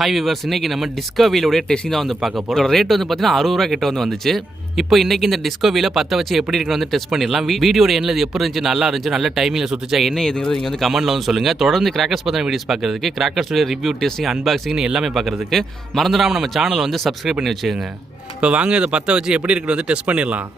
Hi viewers, இன்றைக்கி நம்ம டிஸ்கோவிலோடைய testing தான் வந்து பார்க்க போகிறோம். ரேட் வந்து பார்த்தீங்கன்னா 60 ரூபா கிட்ட வந்து வந்துச்சு. இப்போ இன்றைக்கி இந்த டிஸ்கோவில பற்ற வச்சு எப்படி இருக்குன்னு வந்து டெஸ்ட் பண்ணிடலாம். வீடியோட எண்ணில் இது எப்படி இருந்துச்சு, நல்லா இருந்துச்சு, நல்ல டைமிங்கில் சுற்றுச்சா என்ன எதுங்கிறது நீங்கள் வந்து கமெண்ட்டில் வந்து சொல்லுங்கள். தொடர்ந்து கிராக்கர்ஸ் பற்றின வீடியோஸ் பார்க்குறதுக்கு, கிராக்கர்ஸுடைய ரிவ்யூ, டெஸ்டிங், அன்பாக்சிங்னு எல்லாமே பார்க்குறதுக்கு மறந்துடாமல் நம்ம சேனலை வந்து சப்ஸ்கிரைப் பண்ணி வச்சுக்கோங்க. இப்போ வாங்க இதை பற்ற வச்சு எப்படி இருக்குன்னு வந்து டெஸ்ட் பண்ணிடலாம்.